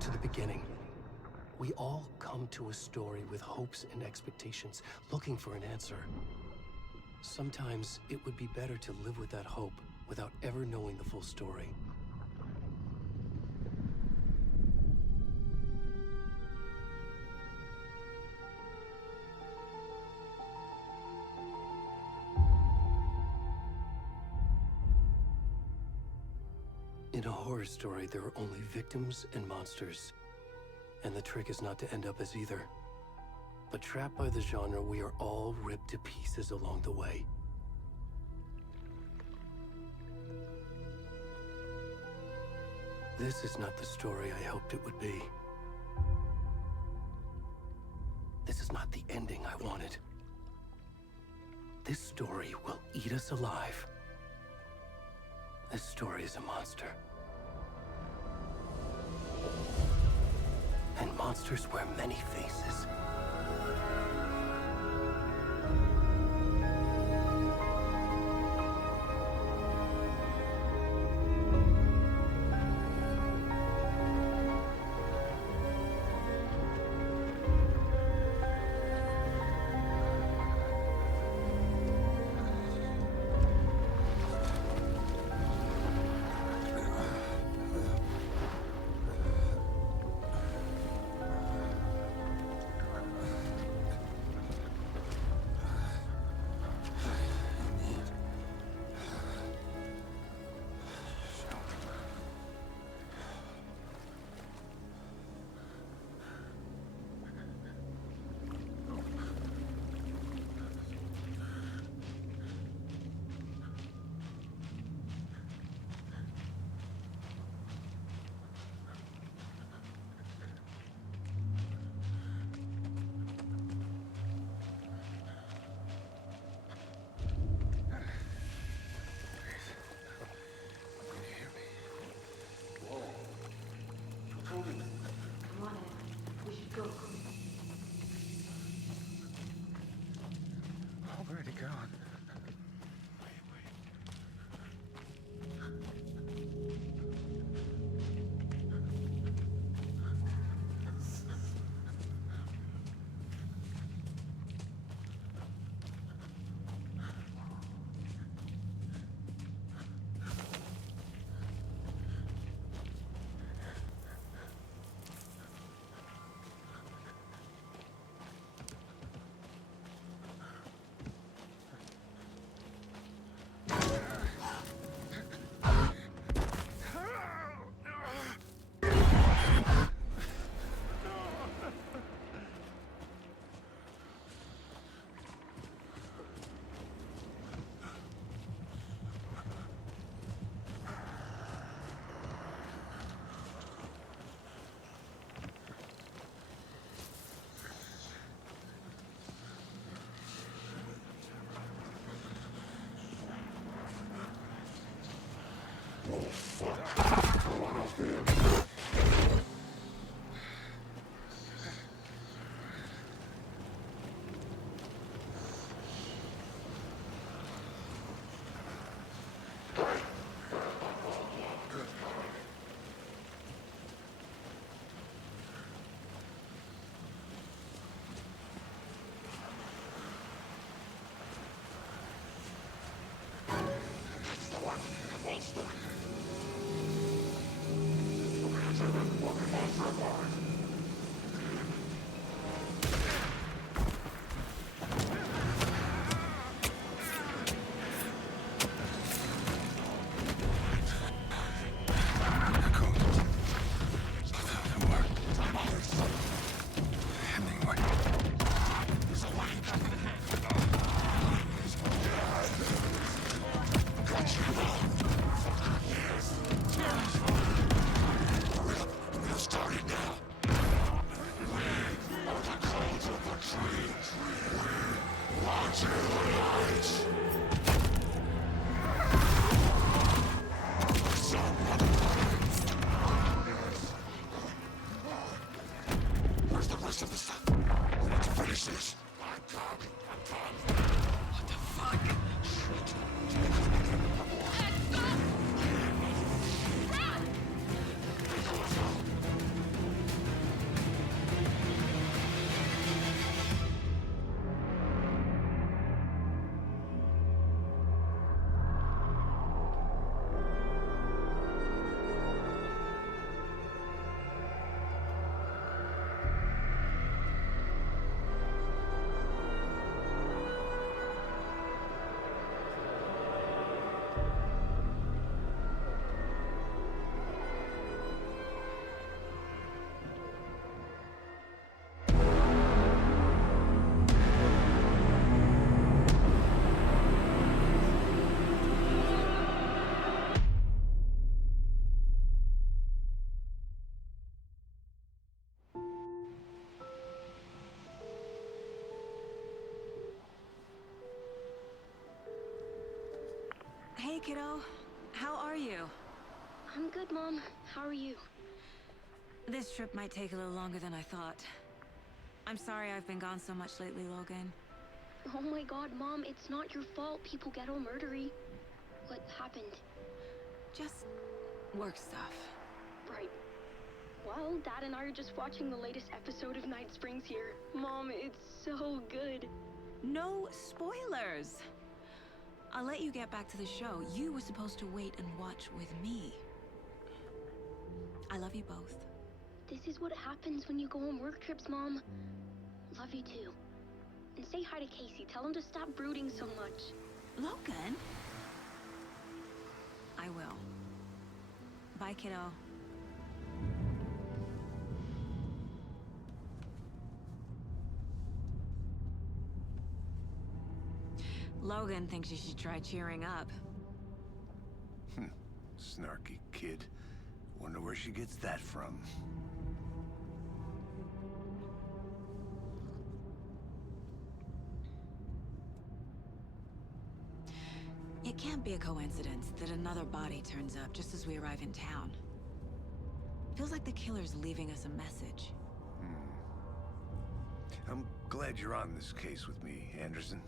to the beginning. We all come to a story with hopes and expectations, looking for an answer. Sometimes it would be better to live with that hope without ever knowing the full story. In a horror story, there are only victims and monsters. And the trick is not to end up as either. But trapped by the genre, we are all ripped to pieces along the way. This is not the story I hoped it would be. This is not the ending I wanted. This story will eat us alive. This story is a monster. And monsters wear many faces. Already gone. Hey, kiddo. How are you? I'm good, Mom. How are you? This trip might take a little longer than I thought. I'm sorry I've been gone so much lately, Logan. Oh my god, Mom, it's not your fault people get all murdery. What happened? Just work stuff. Right. Well, Dad and I are just watching the latest episode of Night Springs here. Mom, it's so good. No spoilers! I'll let you get back to the show. You were supposed to wait and watch with me. I love you both. This is what happens when you go on work trips, Mom. Love you too. And say hi to Casey. Tell him to stop brooding so much. Logan? I will. Bye, kiddo. Logan thinks you should try cheering up. Snarky kid. Wonder where she gets that from. It can't be a coincidence that another body turns up just as we arrive in town. Feels like the killer's leaving us a message. I'm glad you're on this case with me, Anderson.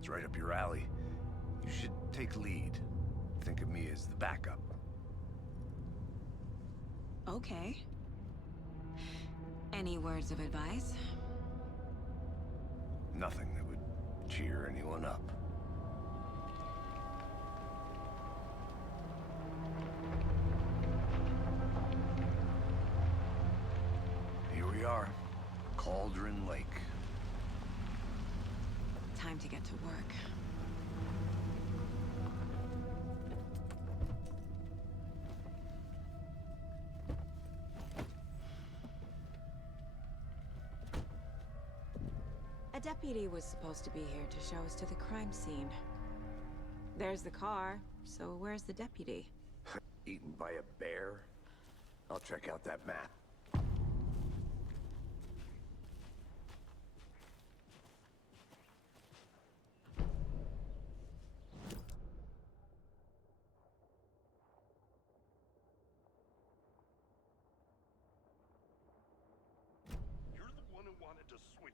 It's right up your alley. You should take lead. Think of me as the backup. Okay. Any words of advice? Nothing that would cheer anyone up. Here we are, Cauldron Lake. Time to get to work. A deputy was supposed to be here to show us to the crime scene. There's the car, so where's the deputy? Eaten by a bear? I'll check out that map.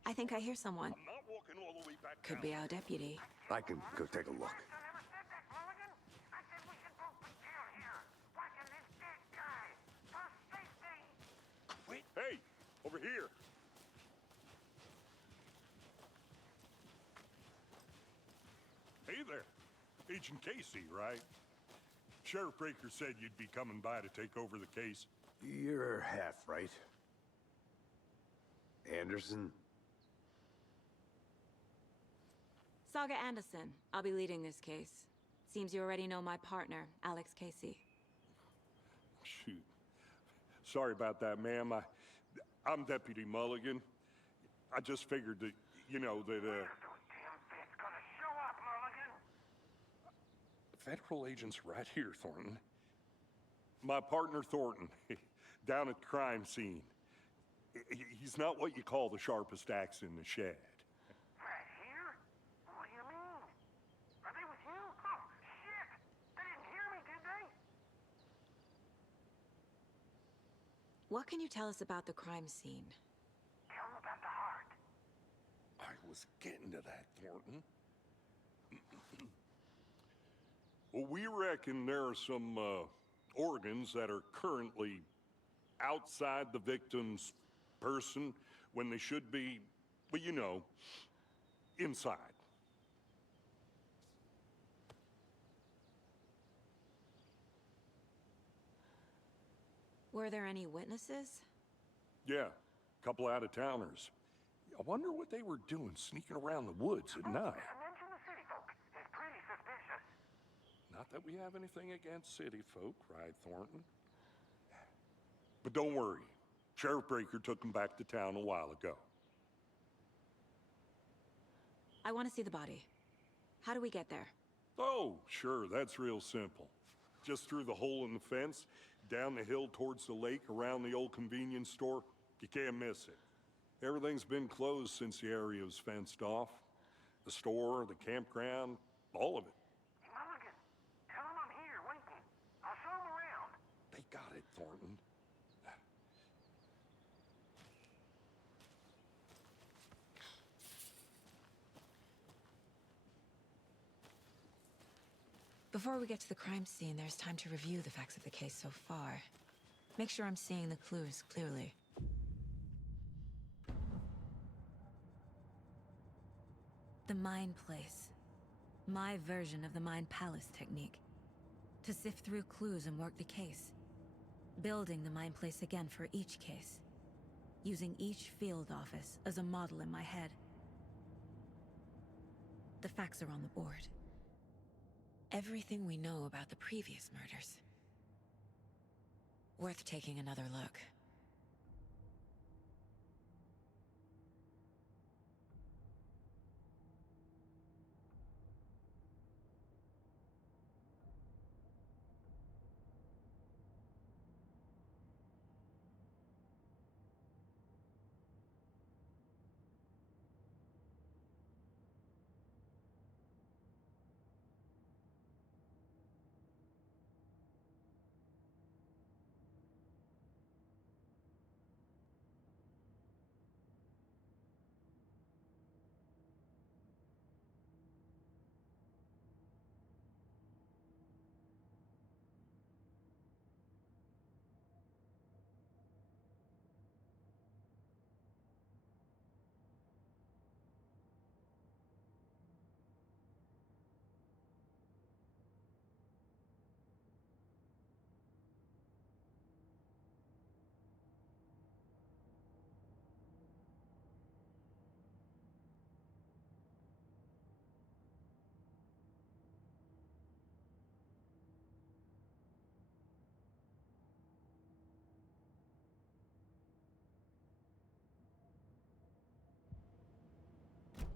I think I hear someone. I'm not walking all the way back Could be our deputy. I can go take a look. Hey, over here. Hey there. Agent Casey, right? Sheriff Breaker said you'd be coming by to take over the case. You're half right. Anderson? Saga Anderson. I'll be leading this case. Seems you already know my partner, Alex Casey. Shoot. Sorry about that, ma'am. I'm Deputy Mulligan. I just figured that, you know, that, Federal agent's right here, Thornton. My partner, Thornton, down at the crime scene. He's not what you call the sharpest axe in the shed. Right here? What do you mean? Are they with you? Oh, shit! They didn't hear me, did they? What can you tell us about the crime scene? Tell them about the heart. I was getting to that, Thornton. Well, we reckon there are some organs that are currently outside the victim's person when they should be, well, you know, inside. Were there any witnesses? Yeah, a couple out-of-towners. I wonder what they were doing sneaking around the woods at night. Mention the city folk. It's pretty suspicious. Not that we have anything against city folk, cried Thornton. But don't worry. Sheriff Breaker took them back to town a while ago. I want to see the body. How do we get there? Oh, sure, that's real simple. Just through the hole in the fence, down the hill towards the lake, around the old convenience store. You can't miss it. Everything's been closed since the area was fenced off. The store, the campground, all of it. Mulligan, tell Before we get to the crime scene, there's time to review the facts of the case so far. Make sure I'm seeing the clues clearly. The Mind Place. My version of the Mind Palace technique. To sift through clues and work the case. Building the Mind Place again for each case. Using each field office as a model in my head. The facts are on the board. Everything we know about the previous murders. Worth taking another look.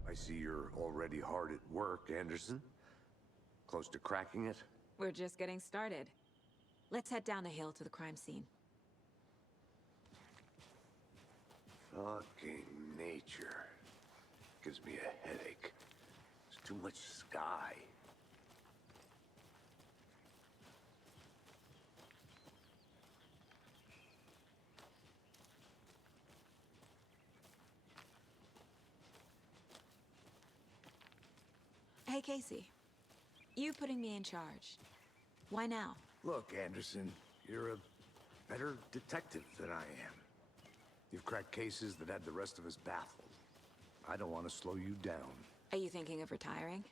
I see you're already hard at work, Anderson. Close to cracking it? We're just getting started. Let's head down the hill to the crime scene. Fucking nature. Gives me a headache. There's too much sky. Hey, Casey. You putting me in charge. Why now? Look, Anderson, you're a better detective than I am. You've cracked cases that had the rest of us baffled. I don't want to slow you down. Are you thinking of retiring?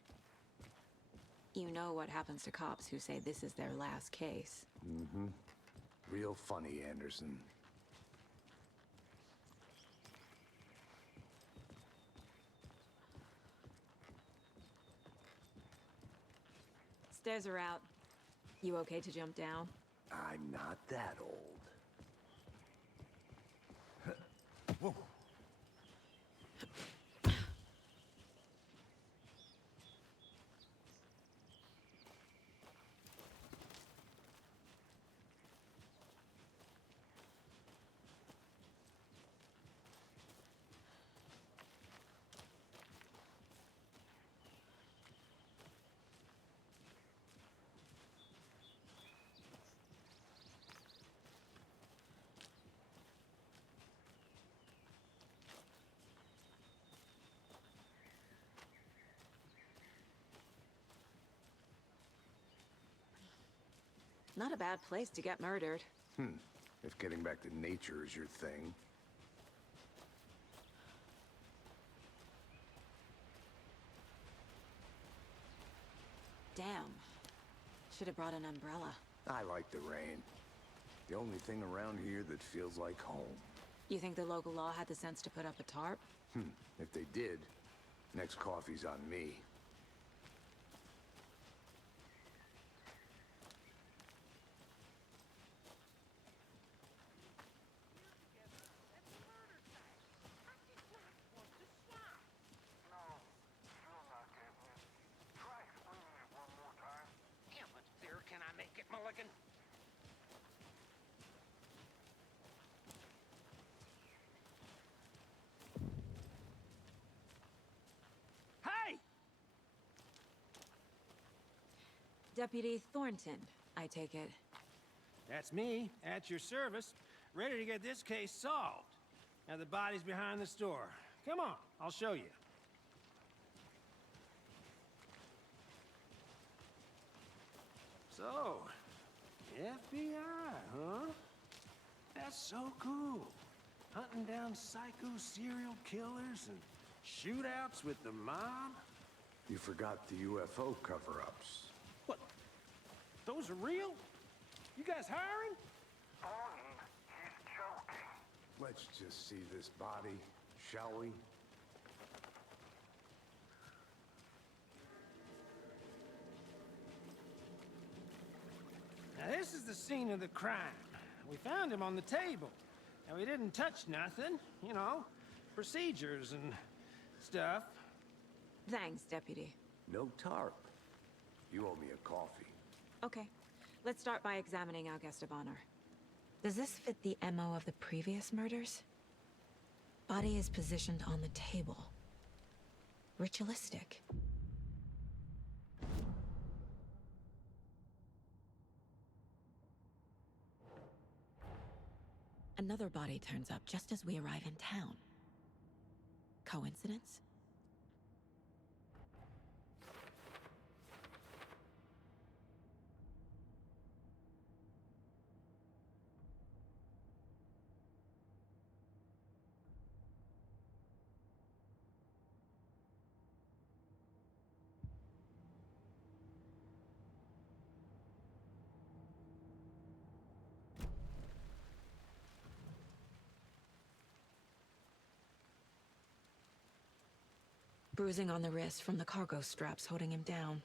You know what happens to cops who say this is their last case. Mm-hmm. Real funny, Anderson. Stairs are out. You okay to jump down? I'm not that old. Whoa. Not a bad place to get murdered. If getting back to nature is your thing. Damn. Should have brought an umbrella. I like the rain. The only thing around here that feels like home. You think the local law had the sense to put up a tarp? If they did, next coffee's on me. Can I make it, Mulligan? Hey! Deputy Thornton, I take it. That's me, at your service, ready to get this case solved. Now the body's behind the store. Come on, I'll show you. So, FBI, huh? That's so cool. Hunting down psycho serial killers and shootouts with the mob? You forgot the UFO cover-ups. What? Those are real? You guys hiring? Bonnie, he's joking. Let's just see this body, shall we? Now this is the scene of the crime. We found him on the table. Now we didn't touch nothing, you know, procedures and stuff. Thanks, Deputy. No tarp. You owe me a coffee. Okay, let's start by examining our guest of honor. Does this fit the MO of the previous murders? Body is positioned on the table. Ritualistic. Another body turns up just as we arrive in town. Coincidence? Bruising on the wrist from the cargo straps holding him down.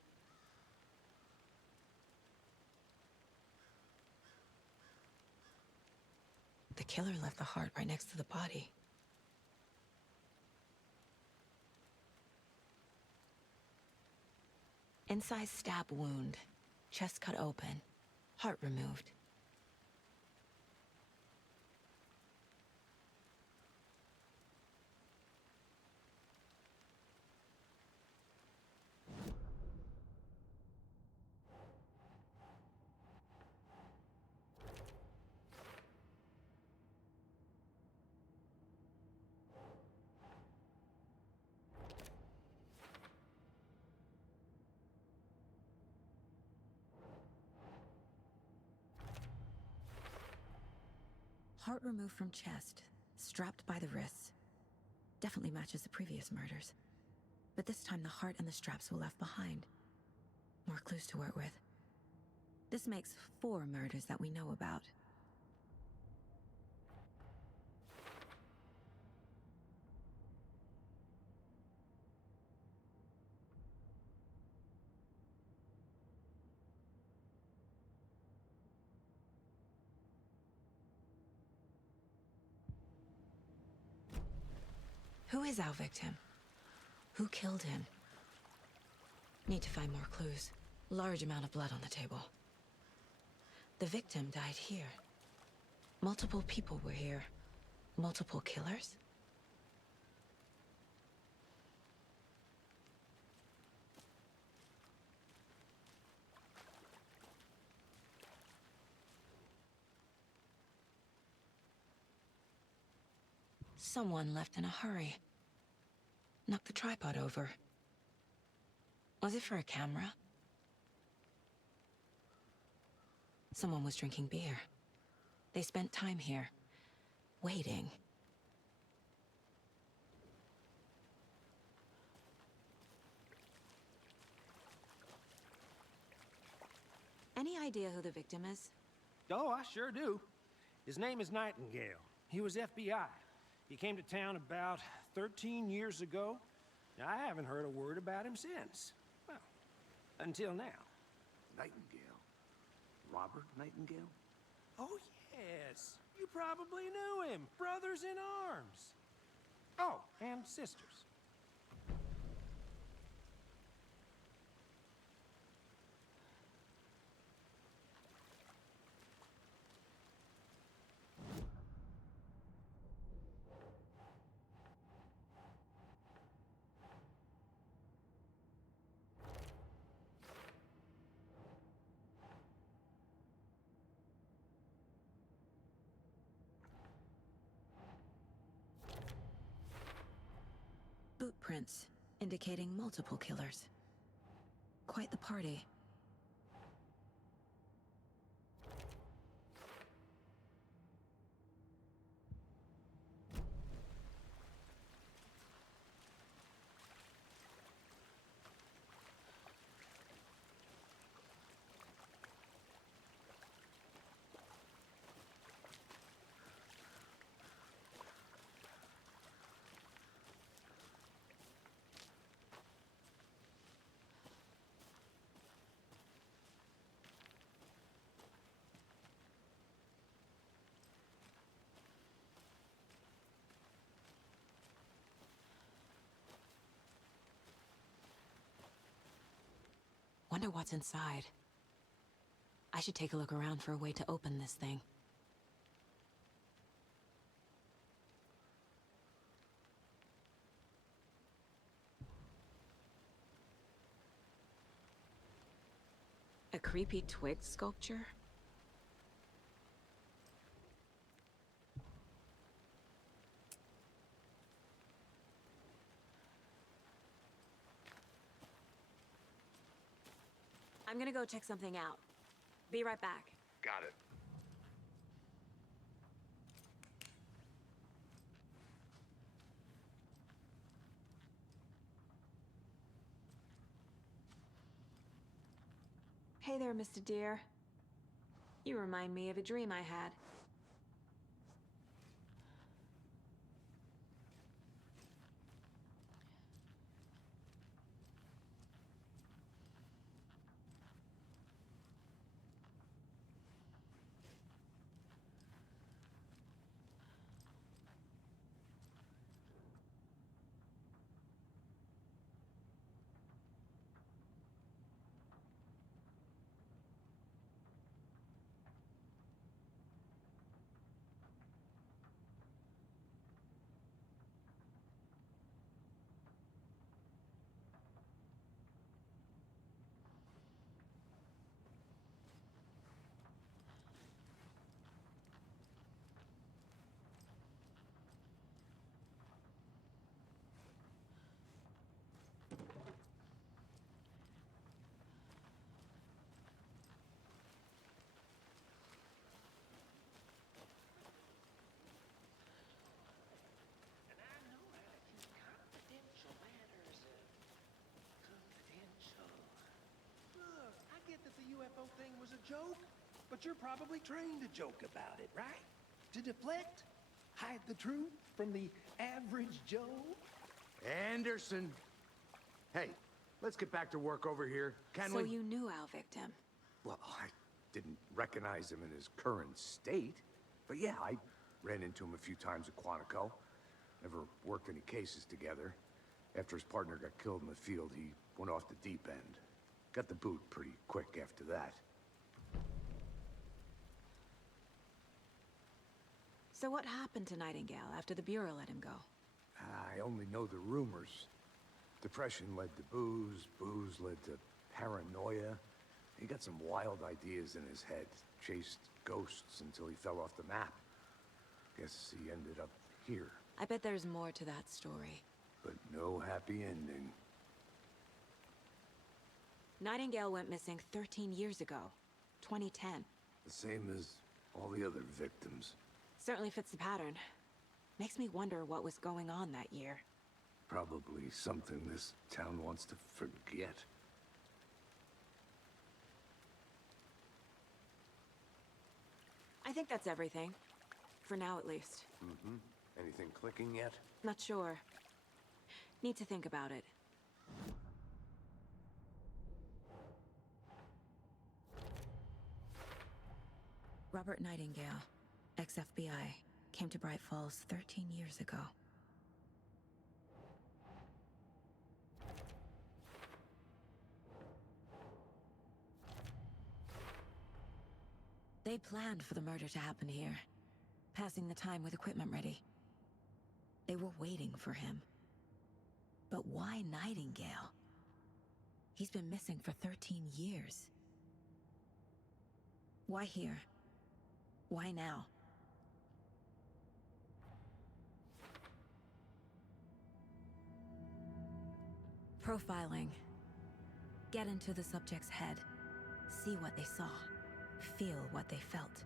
The killer left the heart right next to the body. Inside stab wound, chest cut open, heart removed. Heart removed from chest, strapped by the wrists. Definitely matches the previous murders. But this time the heart and the straps were left behind. More clues to work with. This makes 4 murders that we know about. Who is our victim? Who killed him? Need to find more clues. Large amount of blood on the table. The victim died here. Multiple people were here. Multiple killers? Someone left in a hurry. Knocked the tripod over. Was it for a camera? Someone was drinking beer. They spent time here, waiting. Any idea who the victim is? Oh, I sure do. His name is Nightingale. He was FBI. He came to town about 13 years ago. Now, I haven't heard a word about him since. Well, until now. Nightingale? Robert Nightingale? Oh, yes. You probably knew him. Brothers in arms. Oh, and sisters. Boot prints, indicating multiple killers. Quite the party. wonder what's inside. I should take a look around for a way to open this thing. A creepy twig sculpture? I'm gonna go check something out. Be right back. Got it. Hey there, Mr. Deer. You remind me of a dream I had. And I know how to keep confidential matters confidential. Look, I get that the UFO thing was a joke, but you're probably trained to joke about it, right? To deflect? Hide the truth from the average Joe? Anderson! Hey, let's get back to work over here, can So we? you knew our victim. Well, I didn't recognize him in his current state. But yeah, I ran into him a few times at Quantico. Never worked any cases together. After his partner got killed in the field, he went off the deep end. Got the boot pretty quick after that. So what happened to Nightingale after the Bureau let him go? I only know the rumors. Depression led to booze, booze led to paranoia. He got some wild ideas in his head, chased ghosts until he fell off the map. Guess he ended up here, I bet there's more to that story. but no happy ending. Nightingale went missing 13 years ago, 2010. The same as all the other victims. Certainly fits the pattern. Makes me wonder what was going on that year. Probably something this town wants to forget. I think that's everything. For now, at least. Mm-hmm. Anything clicking yet? Not sure. Need to think about it. Robert Nightingale, ex-FBI, came to Bright Falls 13 years ago. They planned for the murder to happen here, passing the time with equipment ready. They were waiting for him. But why Nightingale? He's been missing for 13 years. Why here? Why now? Profiling. Get into the subject's head. See what they saw. Feel what they felt.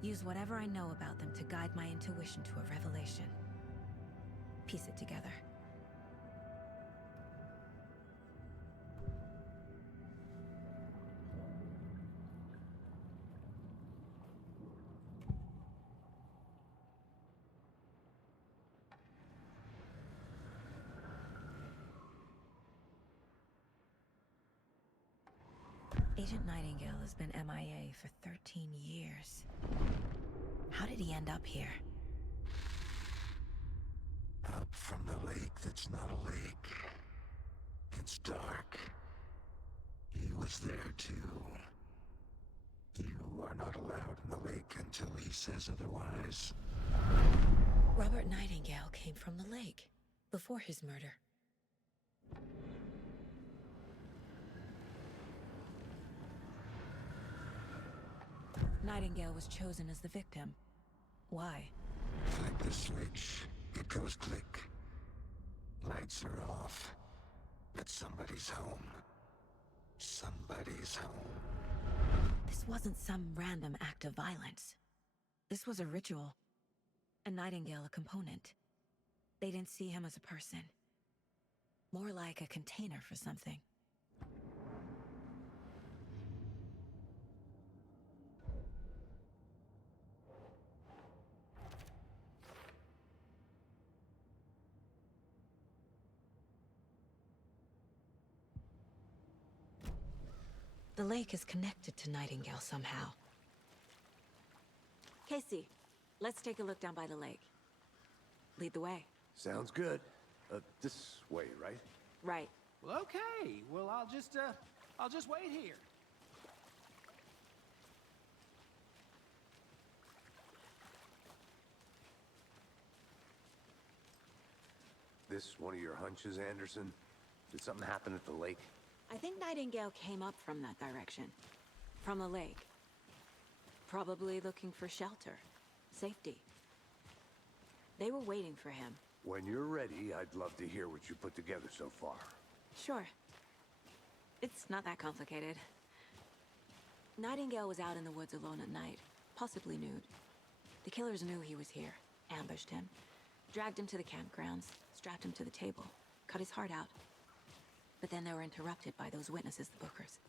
Use whatever I know about them to guide my intuition to a revelation. Piece it together. Agent Nightingale has been MIA for 13 years. How did he end up here? Up from the lake that's not a lake. It's dark. was there too. You are not allowed in the lake until he says otherwise. Robert Nightingale came from the lake before his murder. Nightingale was chosen as the victim. Why? Flip the switch, it goes click. Lights are off. But somebody's home. Somebody's home. This wasn't some random act of violence. This was a ritual. And Nightingale a component. They didn't see him as a person. More like a container for something. The lake is connected to Nightingale somehow. Casey, let's take a look down by the lake. Lead the way. Sounds good. This way, right? Right. Well, okay. Well, I'll just wait here. This one of your hunches, Anderson? Did something happen at the lake? I think Nightingale came up from that direction. From the lake. Probably looking for shelter. Safety. They were waiting for him. When you're ready, I'd love to hear what you put together so far. Sure. It's not that complicated. Nightingale was out in the woods alone at night, possibly nude. The killers knew he was here, ambushed him, dragged him to the campgrounds, strapped him to the table, cut his heart out. But then they were interrupted by those witnesses, the Bookers.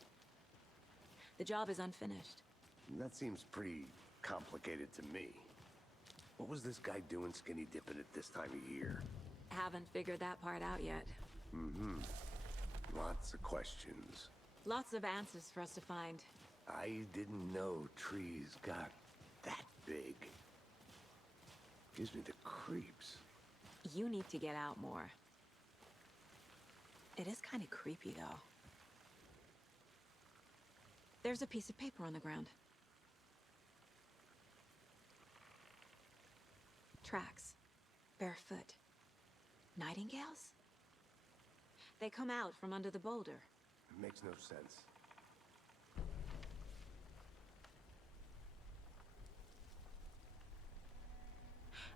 The job is unfinished. That seems pretty complicated to me. What was this guy doing skinny dipping at this time of year? Haven't figured that part out yet. Mm-hmm. Lots of questions. Lots of answers for us to find. I didn't know trees got that big. Gives me the creeps. You need to get out more. It is kind of creepy, though. There's a piece of paper on the ground. Tracks. Barefoot. Nightingales? They come out from under the boulder. It makes no sense.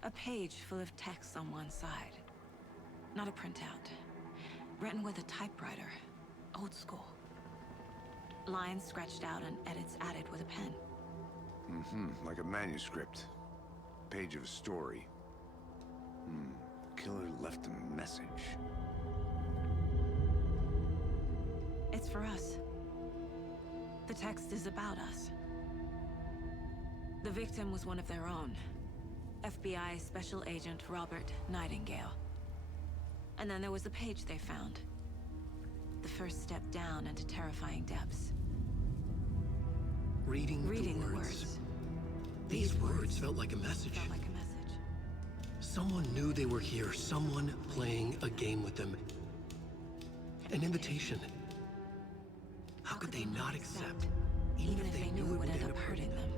A page full of text on one side. Not a printout. Written with a typewriter. Old school. Lines scratched out and edits added with a pen. Mm-hmm. Like a manuscript. Page of a story. Killer left a message. It's for us. The text is about us. The victim was one of their own. FBI Special Agent Robert Nightingale. And then there was the page they found. The first step down into terrifying depths. Reading the words. These words felt like a message. Felt like a message. Someone knew they were here. Someone playing a game with them. An invitation. How could they not accept, even if they knew it would end up hurting them?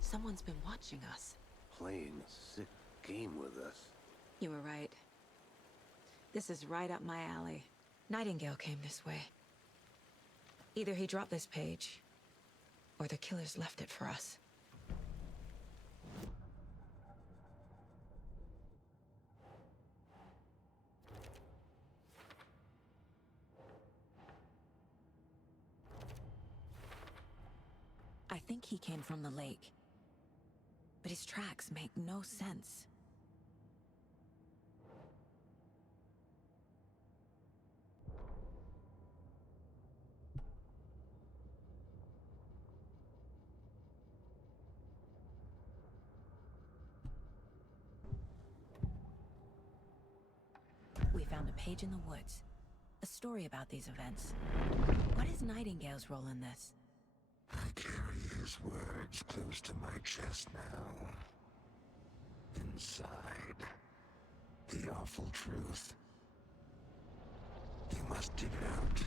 Someone's been watching us. Playing a sick game with us. You were right. This is right up my alley. Nightingale came this way. Either he dropped this page, or the killers left it for us. I think he came from the lake. But his tracks make no sense. We found a page in the woods. A story about these events. What is Nightingale's role in this? I carry his words close to my chest now. Inside. The awful truth. You must dig it out.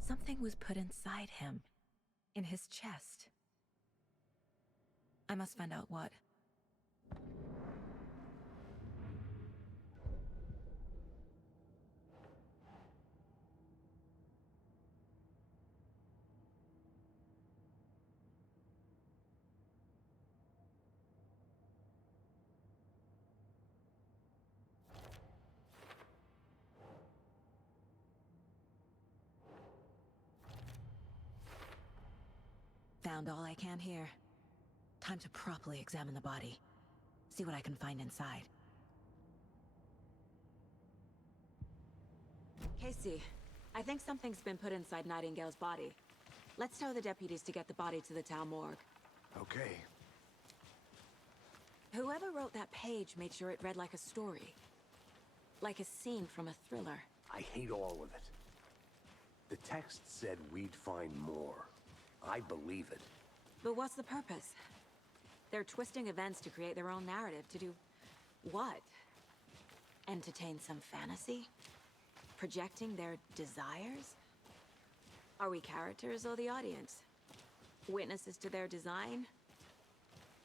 Something was put inside him. In his chest. I must find out what. Found all I can here. Time to properly examine the body. See what I can find inside. Casey, I think something's been put inside Nightingale's body. Let's tell the deputies to get the body to the town morgue. Okay. Whoever wrote that page made sure it read like a story. Like a scene from a thriller. I hate all of it. The text said we'd find more. I believe it. But what's the purpose? They're twisting events to create their own narrative. To do what? Entertain some fantasy? Projecting their desires? Are we characters or the audience? Witnesses to their design?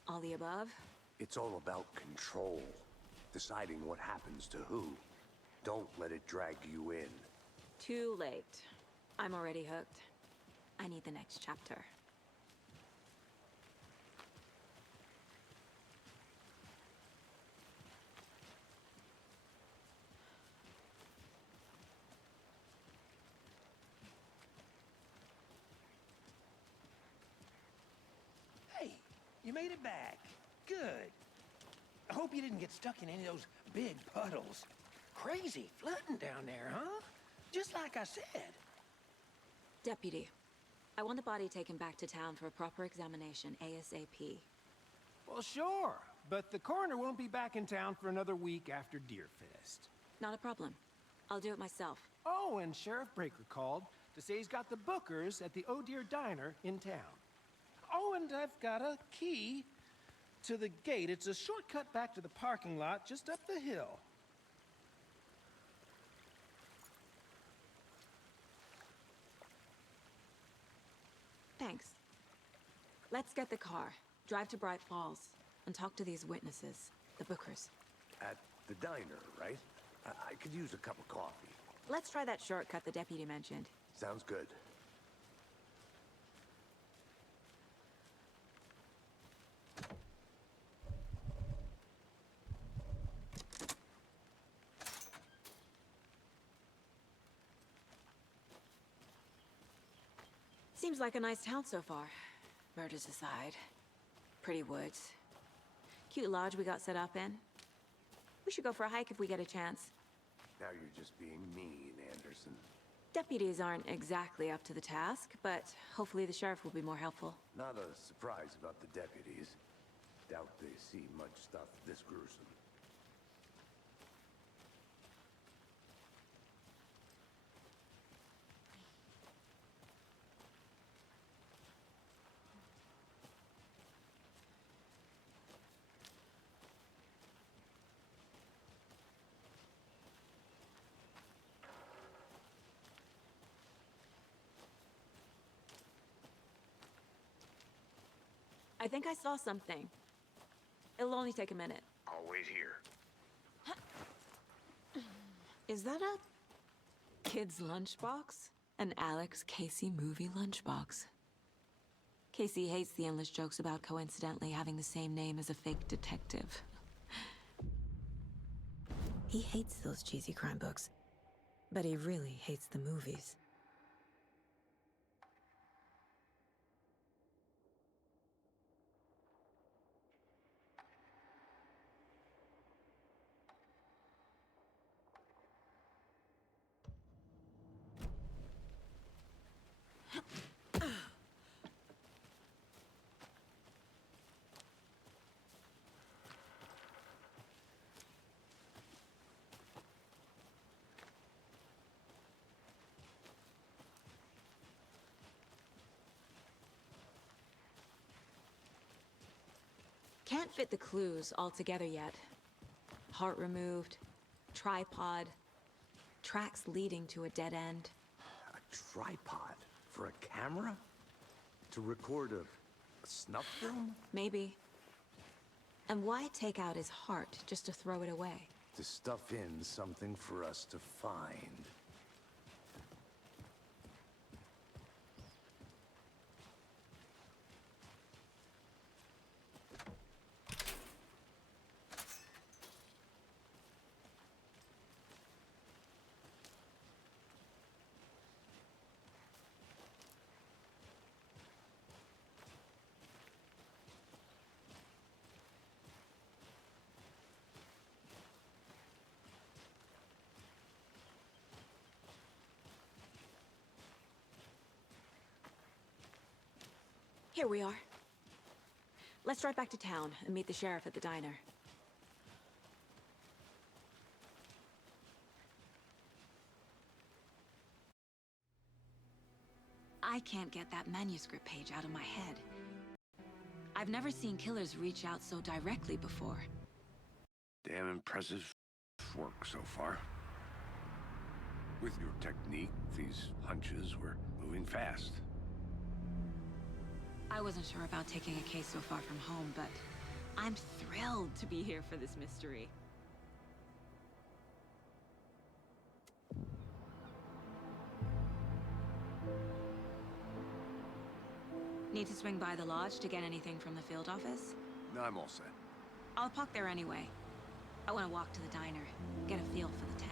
All the above? It's all about control. Deciding what happens to who. Don't let it drag you in. Too late. I'm already hooked. I need the next chapter. Hey, you made it back. Good. I hope you didn't get stuck in any of those big puddles. Crazy flooding down there, huh? Just like I said. Deputy, I want the body taken back to town for a proper examination, ASAP. Well, sure, but the coroner won't be back in town for another week after Deerfest. Not a problem. I'll do it myself. Oh, and Sheriff Breaker called to say he's got the bookers at the Oh Dear Diner in town. Oh, and I've got a key to the gate. It's a shortcut back to the parking lot just up the hill. Thanks. Let's get the car, drive to Bright Falls, and talk to these witnesses, the bookers. At the diner, right? I could use a cup of coffee. Let's try that shortcut the deputy mentioned. Sounds good. Seems like a nice town so far. Murders aside. Pretty woods. Cute lodge we got set up in. We should go for a hike if we get a chance. Now you're just being mean, Anderson. Deputies aren't exactly up to the task, but hopefully the sheriff will be more helpful. Not a surprise about the deputies. Doubt they see much stuff this gruesome. I think I saw something. It'll only take a minute. I'll wait here. Is that a kid's lunchbox? An Alex Casey movie lunchbox. Casey hates the endless jokes about coincidentally having the same name as a fake detective. He hates those cheesy crime books, but he really hates the movies. Can't fit the clues all together yet, part removed, tripod, tracks leading to a dead end. A tripod? For a camera? To record a snuff film? Maybe. And why take out his heart just to throw it away? To stuff in something for us to find. Here we are. Let's drive back to town and meet the sheriff at the diner. I can't get that manuscript page out of my head. I've never seen killers reach out so directly before. Damn impressive work so far. With your technique, these hunches were moving fast. I wasn't sure about taking a case so far from home, but I'm thrilled to be here for this mystery. Need to swing by the lodge to get anything from the field office? No, I'm all set. I'll park there anyway. I want to walk to the diner, get a feel for the town.